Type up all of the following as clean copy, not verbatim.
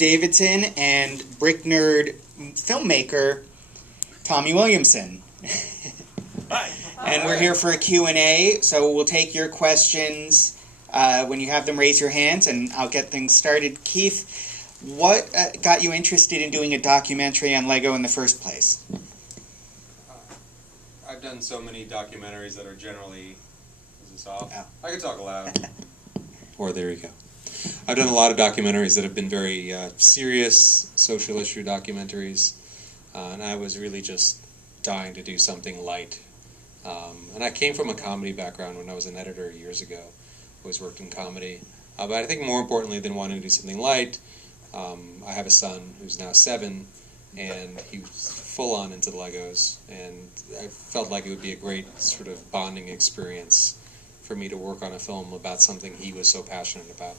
Davidson and brick nerd filmmaker Tommy Williamson. Hi. And we're here for a Q&A, so we'll take your questions. When you have them, raise your hands, and I'll get things started. Kief, what got you interested in doing a documentary on Lego in the first place? I've done so many documentaries that are generally... Is this off? Oh. I can talk aloud. Or there you go. I've done a lot of documentaries that have been very serious social issue documentaries, and I was really just dying to do something light. And I came from a comedy background when I was an editor years ago. Always worked in comedy. But I think more importantly than wanting to do something light, I have a son who's now 7, and he was full on into Legos, and I felt like it would be a great sort of bonding experience for me to work on a film about something he was so passionate about.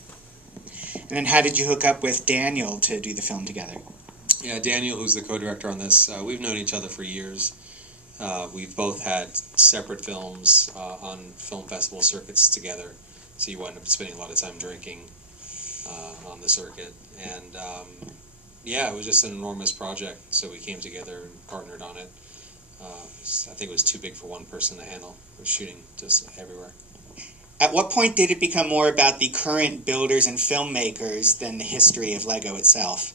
And then how did you hook up with Daniel to do the film together? Yeah, Daniel, who's the co-director on this, we've known each other for years. We've both had separate films on film festival circuits together, so you wind up spending a lot of time drinking on the circuit. And yeah, it was just an enormous project, so we came together and partnered on it. I think it was too big for one person to handle. We were shooting just everywhere. At what point did it become more about the current builders and filmmakers than the history of Lego itself?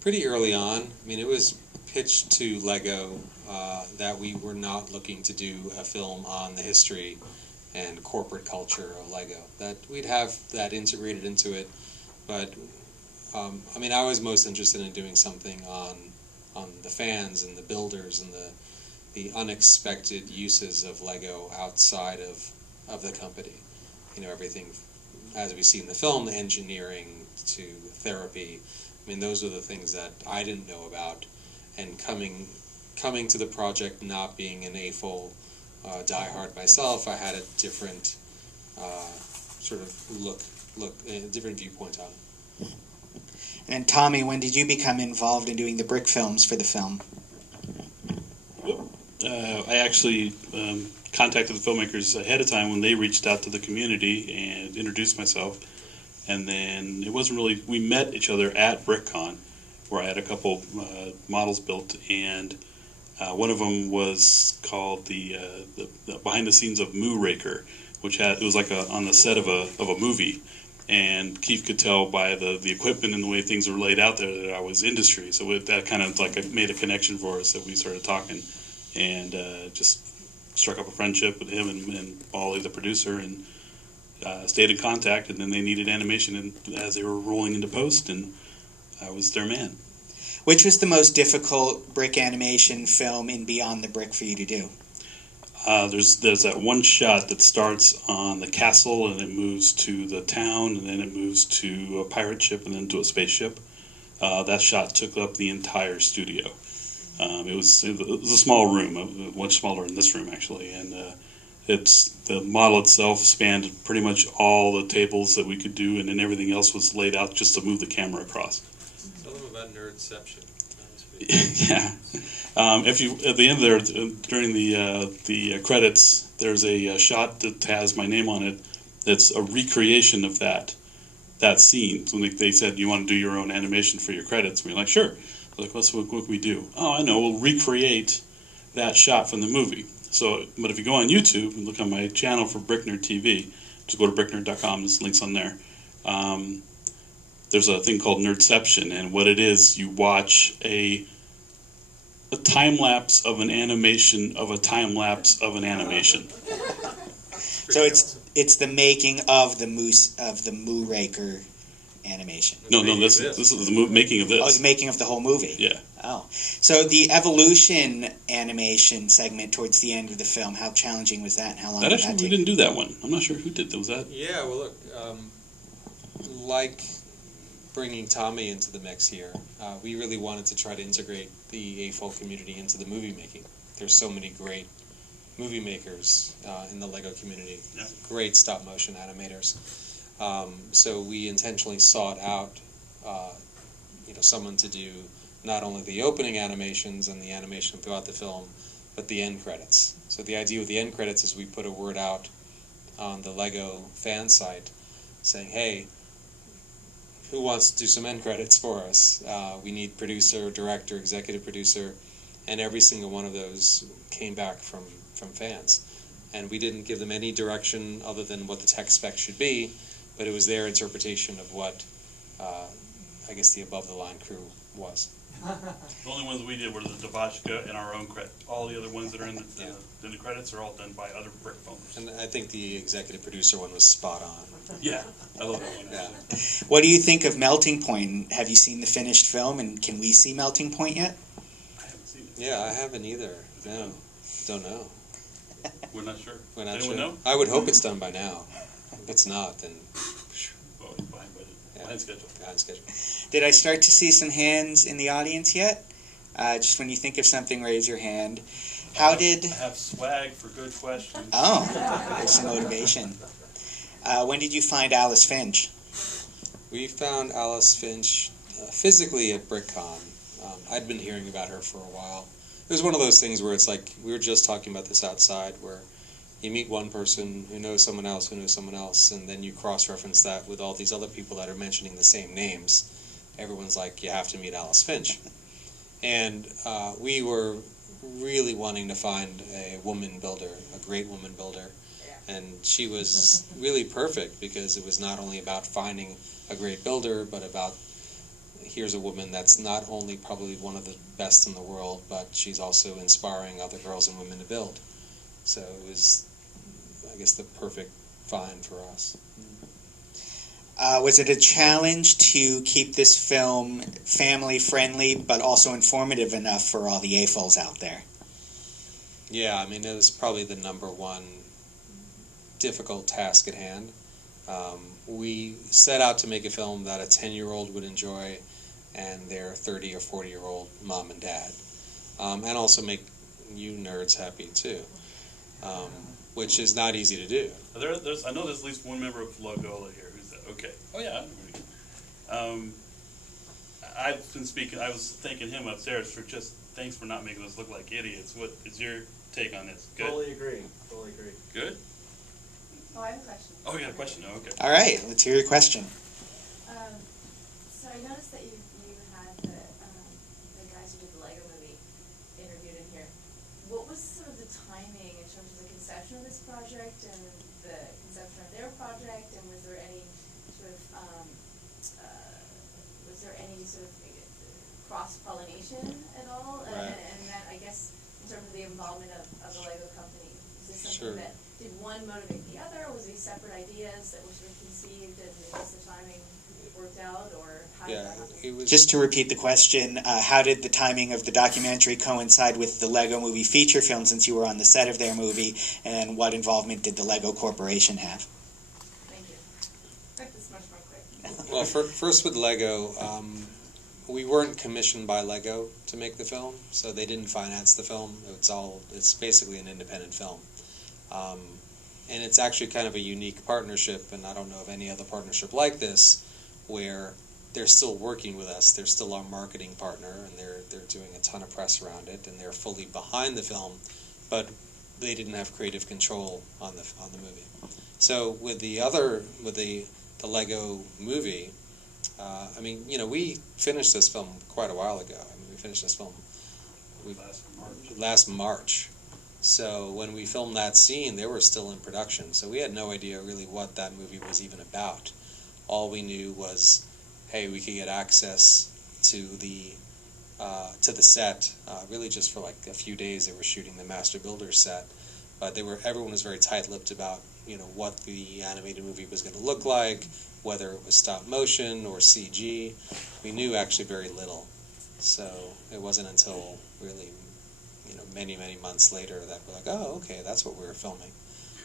Pretty early on. I mean, it was pitched to Lego that we were not looking to do a film on the history and corporate culture of Lego. That we'd have that integrated into it, but I mean, I was most interested in doing something on the fans and the builders and the unexpected uses of Lego outside of the company. You know, everything, as we see in the film, the engineering to therapy. I mean, those are the things that I didn't know about, and coming to the project not being an AFOL diehard myself, I had a different sort of look, a different viewpoint on it. And Tommy, when did you become involved in doing the brick films for the film? I actually contacted the filmmakers ahead of time when they reached out to the community and introduced myself. And then it wasn't really, we met each other at BrickCon, where I had a couple models built, and one of them was called the behind the scenes of Moo Raker, which it was like on the set of a movie. And Kief could tell by the equipment and the way things were laid out there that I was industry. So that kind of like made a connection for us that we started talking, and just struck up a friendship with him and Ollie, the producer, and stayed in contact. And then they needed animation as they were rolling into post, and I was their man. Which was the most difficult brick animation film in Beyond the Brick for you to do? There's that one shot that starts on the castle, and it moves to the town, and then it moves to a pirate ship, and then to a spaceship. That shot took up the entire studio. It was a small room, much smaller than this room actually, and the model itself spanned pretty much all the tables that we could do, and then everything else was laid out just to move the camera across. Tell them about Nerdception. Yeah. If you at the end there during the credits, there's a shot that has my name on it. That's a recreation of that scene. So they said, "You want to do your own animation for your credits?" We're like, "Sure." Like, what can we do? Oh, I know. We'll recreate that shot from the movie. So, but if you go on YouTube and look on my channel for Bricknerd TV, just go to bricknerd.com. There's links on there. There's a thing called Nerdception, and what it is, you watch a time lapse of an animation of a time lapse of an animation. So it's the making of the Moo Raker animation. No, this is the making of this. Oh, the making of the whole movie. Yeah. Oh, so the evolution animation segment towards the end of the film, how challenging was that, and how long did that take? We didn't do that one. I'm not sure who did that. Was that? Yeah, well, look, like bringing Tommy into the mix here, we really wanted to try to integrate the AFOL community into the movie making. There's so many great movie makers in the Lego community, yeah. Great stop motion animators. So we intentionally sought out, someone to do not only the opening animations and the animation throughout the film, but the end credits. So the idea with the end credits is we put a word out on the Lego fan site saying, hey, who wants to do some end credits for us? We need producer, director, executive producer, and every single one of those came back from fans. And we didn't give them any direction other than what the tech spec should be, but it was their interpretation of what, I guess, the above-the-line crew was. The only ones we did were the Devashka and our own credit. All the other ones that are in the credits are all done by other brick filmers. And I think the executive producer one was spot on. Yeah, I love that one. Yeah. What do you think of Melting Point? Have you seen the finished film, and can we see Melting Point yet? I haven't seen it. Yeah, I haven't either. No, don't know. We're not sure. We're not Anyone sure. know? I would hope it's done by now. If it's not, then Oh, he's behind budget. Behind schedule. behind schedule. Did I start to see some hands in the audience yet? Just when you think of something, raise your hand. How did... I have swag for good questions. Oh, there's some motivation. When did you find Alice Finch? We found Alice Finch physically at BrickCon. I'd been hearing about her for a while. It was one of those things where it's like, we were just talking about this outside, where you meet one person who knows someone else who knows someone else, and then you cross-reference that with all these other people that are mentioning the same names. Everyone's like, you have to meet Alice Finch. And we were really wanting to find a woman builder, a great woman builder. And she was really perfect, because it was not only about finding a great builder, but about, here's a woman that's not only probably one of the best in the world, but she's also inspiring other girls and women to build. So it was, I guess, the perfect find for us. Was it a challenge to keep this film family-friendly, but also informative enough for all the AFOLs out there? Yeah, I mean, it was probably the number one difficult task at hand. We set out to make a film that a 10-year-old would enjoy, and their 30 or 40-year-old mom and dad, and also make you nerds happy too, which is not easy to do. I know there's at least one member of Logola here who's okay. Oh yeah, I've been speaking. I was thanking him upstairs for just thanks for not making us look like idiots. What is your take on this? Good. Totally agree. Good. Oh, I have a question. Oh, you got a question? Oh, okay. All right, let's hear your question. So I noticed that you had the guys who did the Lego movie interviewed in here. What was sort of the timing in terms of the conception of this project and the conception of their project, and was there any sort of cross-pollination at all? Right. And then I guess in terms of the involvement of the Lego company, is this Sure. something that did one motivate the other, or was these separate ideas that were sort of conceived and I guess the timing worked out, or how did Yeah, that happen? it was. Just to repeat the question, how did the timing of the documentary coincide with the Lego Movie feature film, since you were on the set of their movie, and what involvement did the Lego Corporation have? Thank you. That's much more quick. Well, first with Lego, we weren't commissioned by Lego to make the film, so they didn't finance the film. It's basically an independent film. And it's actually kind of a unique partnership, and I don't know of any other partnership like this, where they're still working with us. They're still our marketing partner, and they're doing a ton of press around it, and they're fully behind the film, but they didn't have creative control on the movie. So with the Lego movie, I mean, you know, we finished this film quite a while ago. I mean, we finished this film last March. So when we filmed that scene, they were still in production. So we had no idea really what that movie was even about. All we knew was, hey, we could get access to the set, really just for like a few days. They were shooting the Master Builder set, but everyone was very tight-lipped about, you know, what the animated movie was going to look like, whether it was stop motion or CG. We knew actually very little. So it wasn't until really, you know, many months later that we're like, oh, okay, that's what we were filming.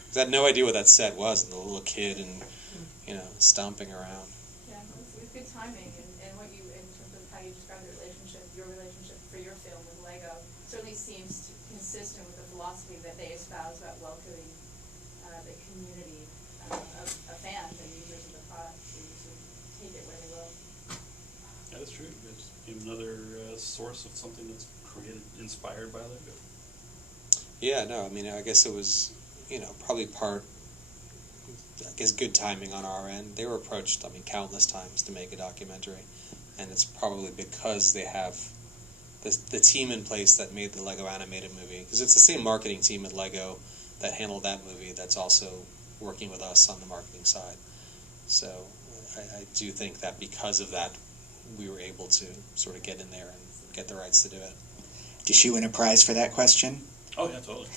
'Cause I had no idea what that set was, and the little kid and, you know, stomping around. Yeah, it was good timing, and what you, in terms of how you describe the relationship, your relationship for your film with Lego, certainly seems consistent with the philosophy that they espouse about welcoming the community of fans and users of the product to take it where they will. Yeah, that's true. It's another source of something that's inspired by Lego. Yeah, no, I mean, I guess it was, you know, probably part I guess, good timing on our end. They were approached, I mean, countless times to make a documentary, and it's probably because they have the team in place that made the Lego animated movie, because it's the same marketing team at Lego that handled that movie that's also working with us on the marketing side. So I do think that because of that, we were able to sort of get in there and get the rights to do it. Did she win a prize for that question? Oh, yeah, totally.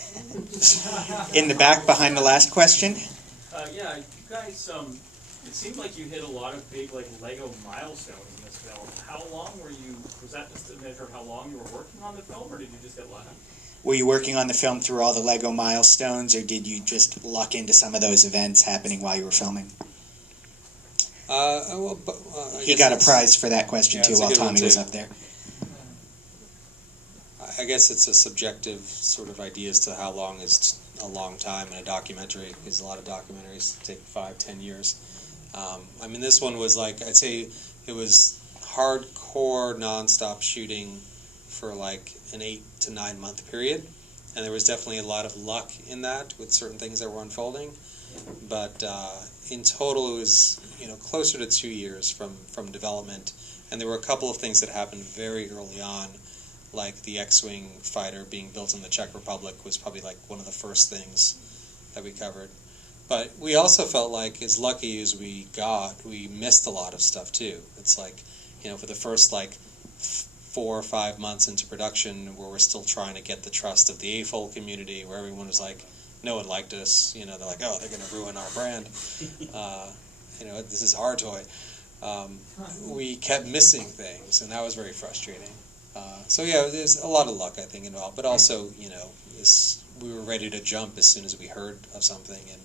In the back behind the last question? Yeah, you guys, it seemed like you hit a lot of big, like, Lego milestones in this film. How long was that just a measure of how long you were working on the film, or did you just get lucky? Were you working on the film through all the Lego milestones, or did you just luck into some of those events happening while you were filming? He got a prize for that question, too, while Tommy was up there. I guess it's a subjective sort of idea as to how long is a long time in a documentary, because a lot of documentaries take 5-10 years. I mean, this one was like, I'd say it was hardcore non-stop shooting for like an 8 to 9 month period, and there was definitely a lot of luck in that with certain things that were unfolding, but in total it was, you know, closer to 2 years from development, and there were a couple of things that happened very early on, like the X-Wing fighter being built in the Czech Republic was probably like one of the first things that we covered. But we also felt like, as lucky as we got, we missed a lot of stuff too. It's like, you know, for the first like 4 or 5 months into production, where we're still trying to get the trust of the AFOL community, where everyone was like, no one liked us, you know, they're like, oh, they're going to ruin our brand. You know, this is our toy. We kept missing things, and that was very frustrating. So yeah, there's a lot of luck, I think, involved, but also, you know, we were ready to jump as soon as we heard of something, and,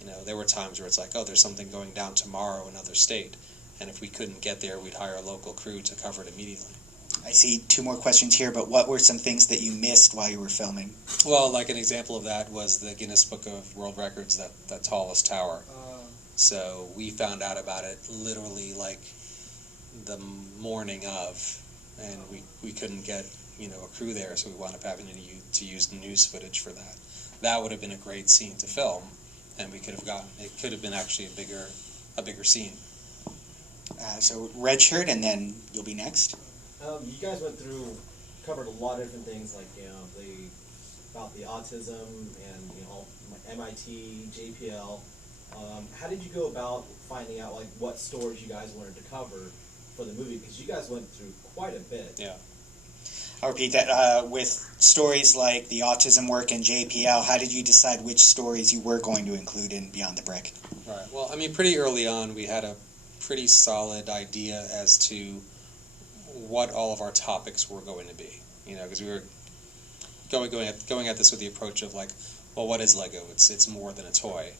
you know, there were times where it's like, oh, there's something going down tomorrow in another state, and if we couldn't get there, we'd hire a local crew to cover it immediately. I see 2 more questions here, but what were some things that you missed while you were filming? Well, like an example of that was the Guinness Book of World Records, that tallest tower. So we found out about it literally like the morning of, and we couldn't get, you know, a crew there, so we wound up having to use news footage for that. That would have been a great scene to film, and we could have gotten, it could have been actually a bigger scene. So red shirt, and then you'll be next. You guys covered a lot of different things, like, you know, about the autism and, you know, MIT, JPL. How did you go about finding out, like, what stories you guys wanted to cover for the movie? Because you guys went through quite a bit. Yeah. I'll repeat that. With stories like the autism work and JPL, how did you decide which stories you were going to include in Beyond the Brick? Right. Well, I mean, pretty early on, we had a pretty solid idea as to what all of our topics were going to be. You know, because we were going at this with the approach of like, well, what is Lego? It's more than a toy.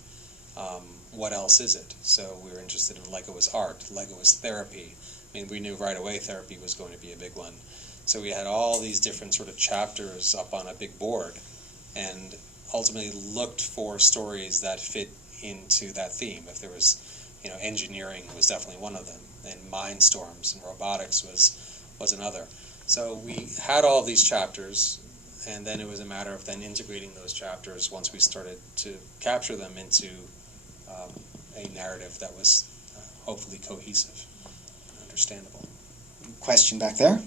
What else is it? So we were interested in Lego as art, Lego as therapy. I mean, we knew right away therapy was going to be a big one. So we had all these different sort of chapters up on a big board, and ultimately looked for stories that fit into that theme. If there was, you know, engineering was definitely one of them, and mindstorms and robotics was another. So we had all of these chapters, and then it was a matter of then integrating those chapters once we started to capture them into a narrative that was hopefully cohesive and understandable. Question back there.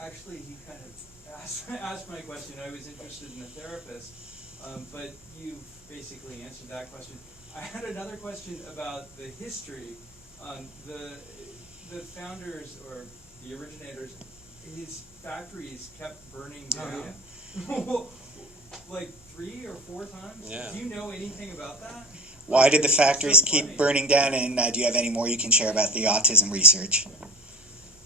Actually, he kind of asked my question. I was interested in a therapist, but you've basically answered that question. I had another question about the history. The founders, or the originators, his factories kept burning down. Oh, yeah. Like 3 or 4 times? Yeah. Do you know anything about that? Why did the factories keep burning down, and do you have any more you can share about the autism research?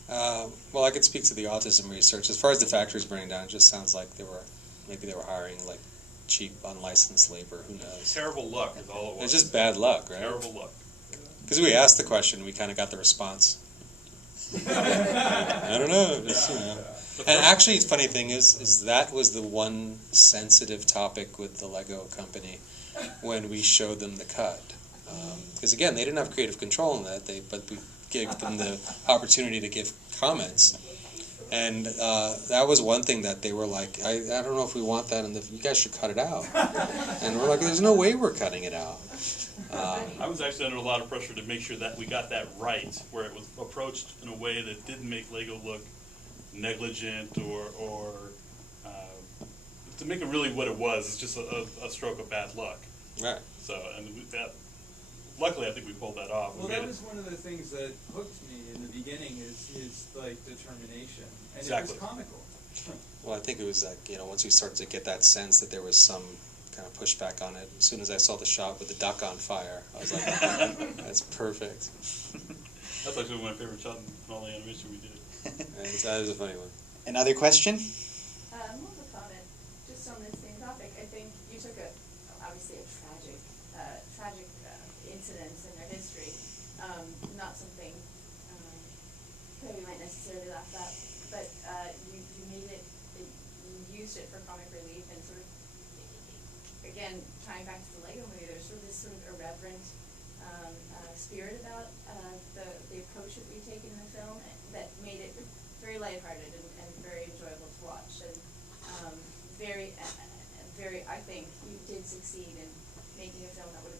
Well, I could speak to the autism research. As far as the factories burning down, it just sounds like they were hiring like cheap, unlicensed labor. Who knows? Terrible luck is all it was. It's just bad luck, right? Terrible luck. Because we asked the question, we kind of got the response. I don't know. Just, you know. And actually, the funny thing is that was the one sensitive topic with the Lego company when we showed them the cut. Because again, they didn't have creative control in that, but we gave them the opportunity to give comments. And that was one thing that they were like, I don't know if we want that, and you guys should cut it out. And we're like, there's no way we're cutting it out. I was actually under a lot of pressure to make sure that we got that right, where it was approached in a way that didn't make Lego look negligent or to make it really what it was. It's just a stroke of bad luck. Right. So, and luckily, I think we pulled that off. Well, that was one of the things that hooked me in the beginning is like determination, and Exactly. it was comical. Well, I think it was like, once we started to get that sense that there was some kind of pushback on it, as soon as I saw the shot with the duck on fire, I was like, that's perfect. That's actually one of my favorite shots in all the animation we did. And that is a funny one. Another question? More of a comment, just on this same topic. I think you took obviously a tragic incident in their history, not something that we might necessarily laugh at, but you made it, you used it for comic relief and sort of, again, tying back to the Lego movie, there's sort of this sort of irreverent spirit about the approach that we've taken in the film that made it very lighthearted and very enjoyable to watch, and very, I think you did succeed in making a film that would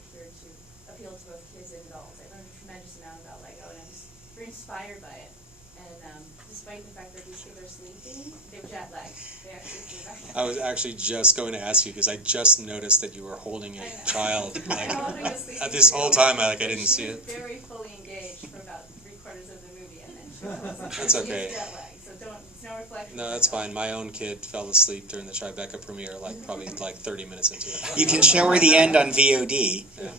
appeal to both kids and adults. I learned a tremendous amount about Lego, and I was very inspired by it. And despite the fact that these kids are sleeping, they were jet lagged. They actually flew back. I was actually just going to ask you, because I just noticed that you were holding a child. Like, this whole time, I didn't see it. She was very fully engaged for about 3/4 of the movie, and then she was That's okay. jet lagged, so it's no reflection. No, that's fine. My own kid fell asleep during the Tribeca premiere, probably 30 minutes into it. You can show her the end on VOD. Yeah.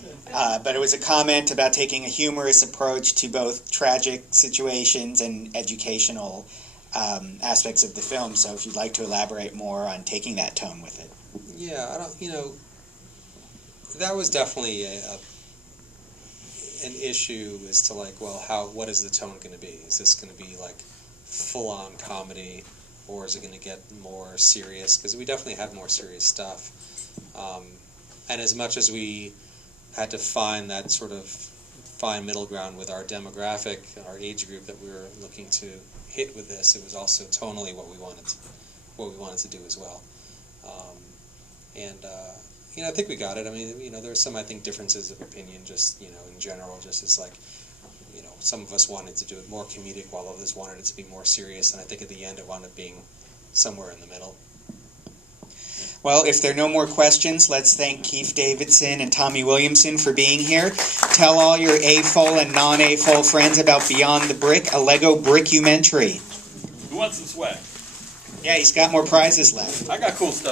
But it was a comment about taking a humorous approach to both tragic situations and educational aspects of the film. So if you'd like to elaborate more on taking that tone with it. Yeah, that was definitely an issue as to what is the tone going to be? Is this going to be full-on comedy, or is it going to get more serious? Because we definitely had more serious stuff. And as much as we had to find that sort of fine middle ground with our demographic, our age group that we were looking to hit with this, it was also tonally what we wanted to do as well. I think we got it. I mean, there were some, I think, differences of opinion, just in general, just as some of us wanted to do it more comedic, while others wanted it to be more serious, and I think at the end it wound up being somewhere in the middle. Well, if there are no more questions, let's thank Kief Davidson and Tommy Williamson for being here. Tell all your A-full and non-A-full friends about Beyond the Brick, a Lego Brickumentary. Who wants some swag? Yeah, he's got more prizes left. I got cool stuff.